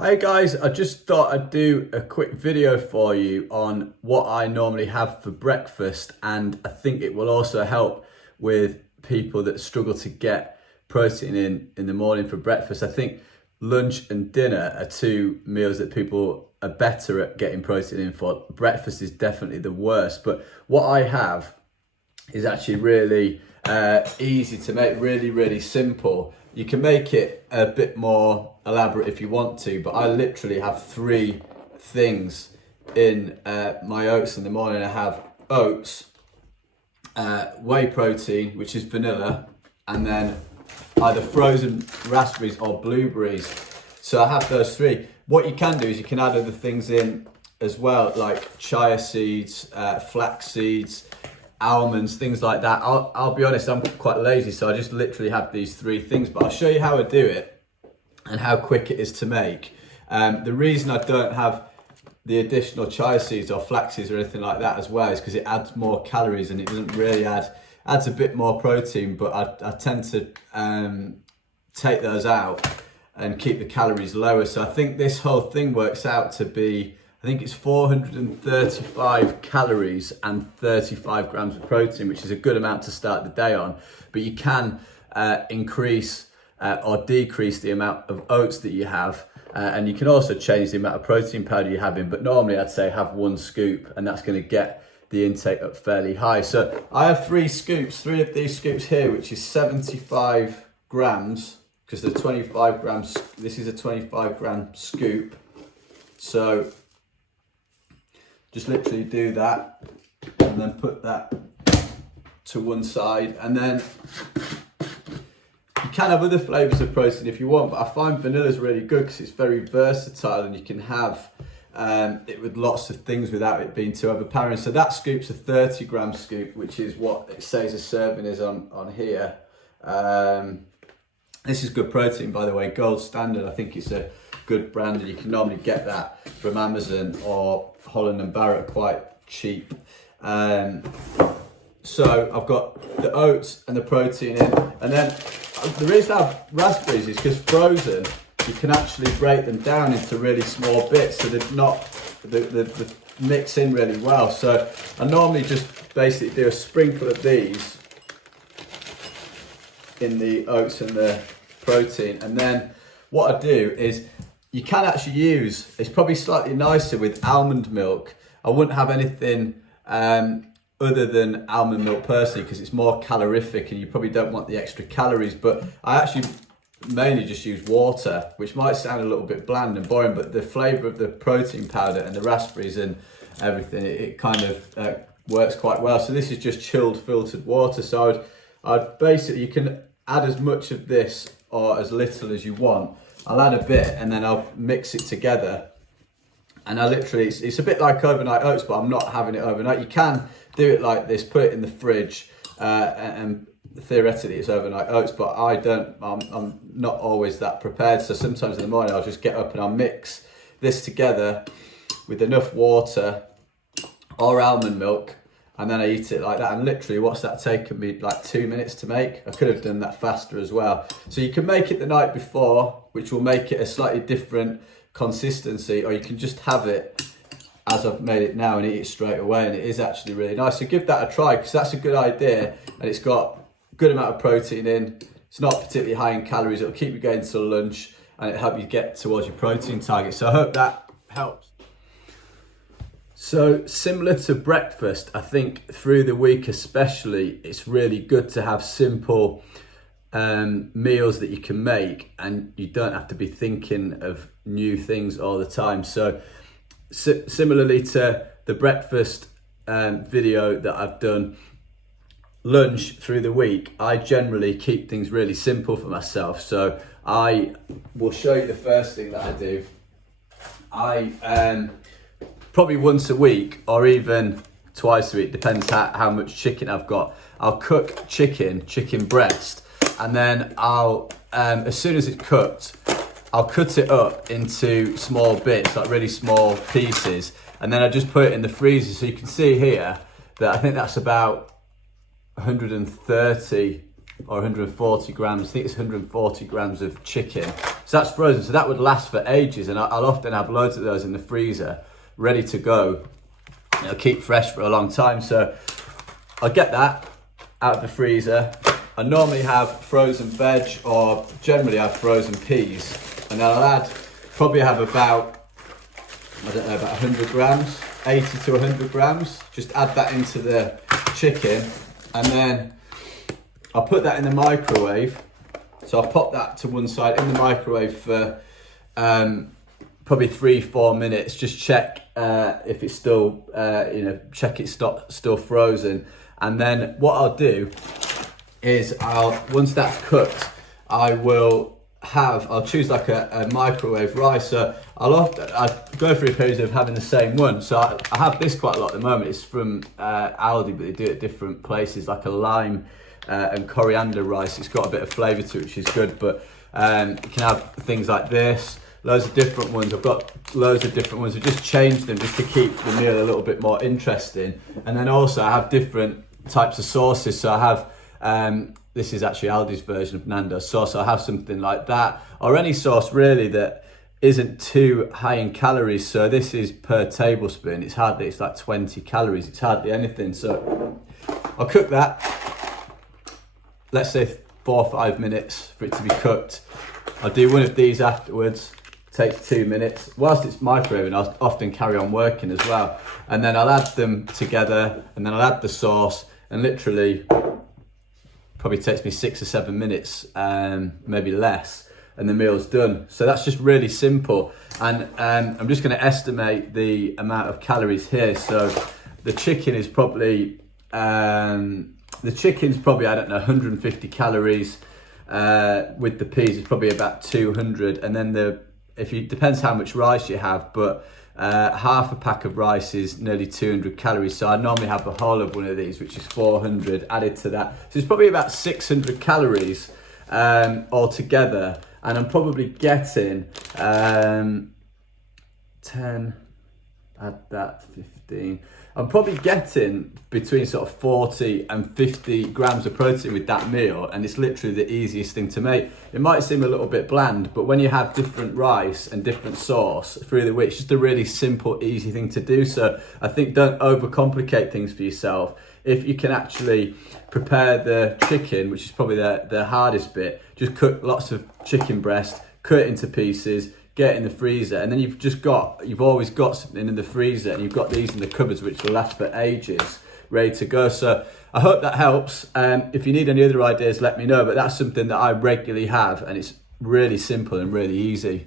Hi guys, I just thought I'd do a quick video for you on what I normally have for breakfast, and I think it will also help with people that struggle to get protein in the morning for breakfast. I think lunch and dinner are two meals that people are better at getting protein in for. Breakfast is definitely the worst, but what I have is actually really easy to make, really simple. You can make it a bit more elaborate if you want to, but I literally have three things in my oats in the morning. I have oats, whey protein, which is vanilla, and then either frozen raspberries or blueberries. So I have those three. What you can do is you can add other things in as well, like chia seeds, flax seeds, almonds, things like that. I'll be honest, I'm quite lazy, so I just literally have these three things, but I'll show you how I do it and how quick it is to make. The reason I don't have the additional chia seeds or flax seeds or anything like that as well is because it adds more calories and it doesn't really adds a bit more protein, but I tend to take those out and keep the calories lower. So I think this whole thing works out to be, I think it's 435 calories and 35 grams of protein, which is a good amount to start the day on. But you can increase or decrease the amount of oats that you have. And you can also change the amount of protein powder you have in. But normally I'd say have one scoop, and that's going to get the intake up fairly high. So I have three of these scoops here, which is 75 grams, because the 25 grams, this is a 25 gram scoop. So just literally do that and then put that to one side, and then you can have other flavors of protein if you want, but I find vanilla is really good because it's very versatile and you can have it with lots of things without it being too overpowering. So that scoop's a 30 gram scoop, which is what it says a serving is on here. This is good protein, by the way, Gold Standard. I think it's a good brand, and you can normally get that from Amazon or Holland and Barrett quite cheap. So I've got the oats and the protein in, and then the reason I have raspberries is because frozen, you can actually break them down into really small bits, so they're not the mix in really well. So I normally just basically do a sprinkle of these in the oats and the protein, and then what I do is, you can actually use, it's probably slightly nicer with almond milk. I wouldn't have anything other than almond milk personally, because it's more calorific and you probably don't want the extra calories, but I actually mainly just use water, which might sound a little bit bland and boring, but the flavour of the protein powder and the raspberries and everything, it kind of works quite well. So this is just chilled filtered water. So I'd basically, you can add as much of this or as little as you want. I'll add a bit and then I'll mix it together, and I literally, it's a bit like overnight oats, but I'm not having it overnight. You can do it like this, put it in the fridge, and theoretically it's overnight oats, but I'm not always that prepared. So sometimes in the morning I'll just get up and I'll mix this together with enough water or almond milk, and then I eat it like that. And literally, what's that taken me? Like 2 minutes to make. I could have done that faster as well. So you can make it the night before, which will make it a slightly different consistency, or you can just have it as I've made it now and eat it straight away, and it is actually really nice. So give that a try, because that's a good idea, and it's got a good amount of protein in. It's not particularly high in calories. It'll keep you going till lunch, and it'll help you get towards your protein target. So I hope that helps. So similar to breakfast, I think through the week especially, it's really good to have simple meals that you can make, and you don't have to be thinking of new things all the time. So similarly to the breakfast video that I've done, lunch through the week, I generally keep things really simple for myself. So I will show you the first thing that I do. I probably once a week or even twice a week, depends how much chicken I've got, I'll cook chicken breast, and then I'll as soon as it's cooked, I'll cut it up into small bits, like really small pieces, and then I just put it in the freezer. So you can see here that I think that's about 130 or 140 grams. I think it's 140 grams of chicken. So that's frozen. So that would last for ages, and I'll often have loads of those in the freezer, ready to go. It'll keep fresh for a long time. So I'll get that out of the freezer. I normally have frozen veg, or generally I have frozen peas, and then I'll probably have about, I don't know, about 100 grams, 80 to 100 grams. Just add that into the chicken, and then I'll put that in the microwave. So I'll pop that to one side in the microwave for probably 3-4 minutes. Just check if it's still, check it's still frozen. And then what I'll do is once that's cooked, I'll choose like a microwave rice. So I go through a period of having the same one. So I have this quite a lot at the moment. It's from Aldi, but they do it at different places, like a lime and coriander rice. It's got a bit of flavour to it, which is good. But you can have things like this, loads of different ones. I've got loads of different ones. I've just changed them just to keep the meal a little bit more interesting. And then also I have different types of sauces. So I have this is actually Aldi's version of Nando's sauce. So I have something like that, or any sauce really that isn't too high in calories. So this is per tablespoon. It's like 20 calories. It's hardly anything. So I'll cook that, let's say 4 or 5 minutes for it to be cooked. I'll do one of these afterwards. Takes 2 minutes. Whilst it's microwaving, I'll often carry on working as well. And then I'll add them together, and then I'll add the sauce, and literally probably takes me 6 or 7 minutes, maybe less, and the meal's done. So that's just really simple. And I'm just going to estimate the amount of calories here. So the chicken is probably, I don't know, 150 calories. With the peas, it's probably about 200. And then depends how much rice you have, but half a pack of rice is nearly 200 calories. So I normally have the whole of one of these, which is 400 added to that. So it's probably about 600 calories altogether. And I'm probably getting 10, add that, 15. I'm probably getting between sort of 40 and 50 grams of protein with that meal, and it's literally the easiest thing to make. It might seem a little bit bland, but when you have different rice and different sauce through the week, it's just a really simple, easy thing to do. So I think don't overcomplicate things for yourself. If you can actually prepare the chicken, which is probably the hardest bit, just cook lots of chicken breast, cut it into pieces, get it in the freezer, and then you've always got something in the freezer, and you've got these in the cupboards which will last for ages, ready to go. So I hope that helps. If you need any other ideas, let me know, but that's something that I regularly have, and it's really simple and really easy.